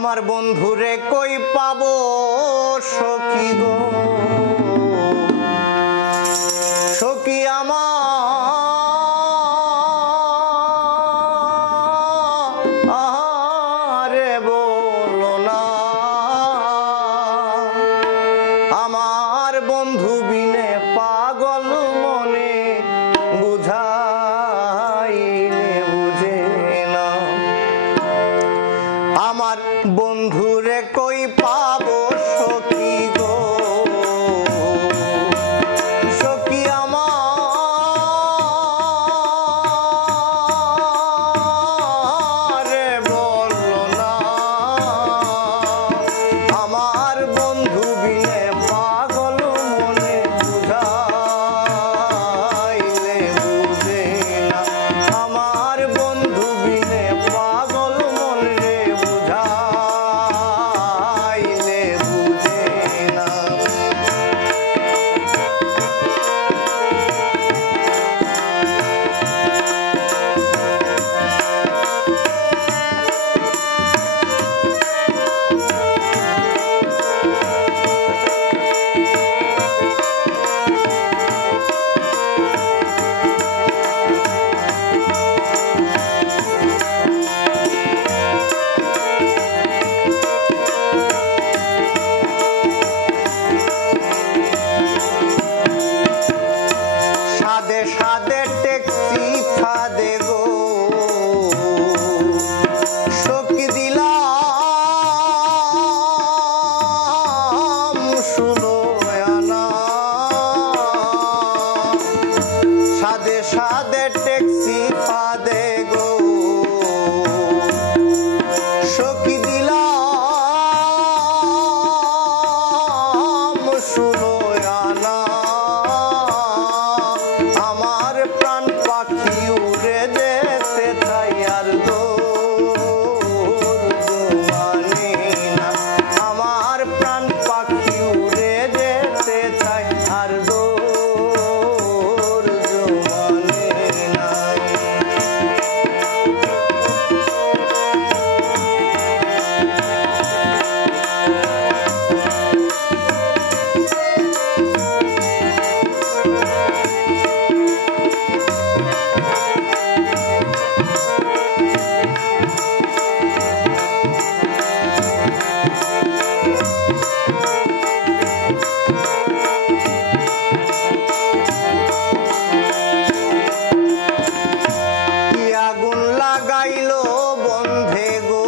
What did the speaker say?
আমার বন্ধুরে কই পাবো সখী গো সখী আমারে বলো না আমার বন্ধু বিনে পাগল মনে বুঝাইলে বুঝে না আমার বন্ধুরে কই পাবো সখী গো সখী আমারে বলো না আমার বন্ধু বিনে পাগল মনে বুঝাইলে বুঝে না আমার বন্ধু বিনে পাগল মনে বুঝাইলে বুঝে না সাদে সাদে ট্যাক্সি ফাদে গো সখী দিলাম শুনো আনা সাদে সাদে ট্যাক্সি ফাদে গো সখী দিলাম শুনো আনা আমার প্রাণ পাখি উড়ে যেতে চাই আর মানে না আমার প্রাণ পাখি উড়ে যেতে চাই আর মানে না আগুন লাগাইলো বন্ধে গো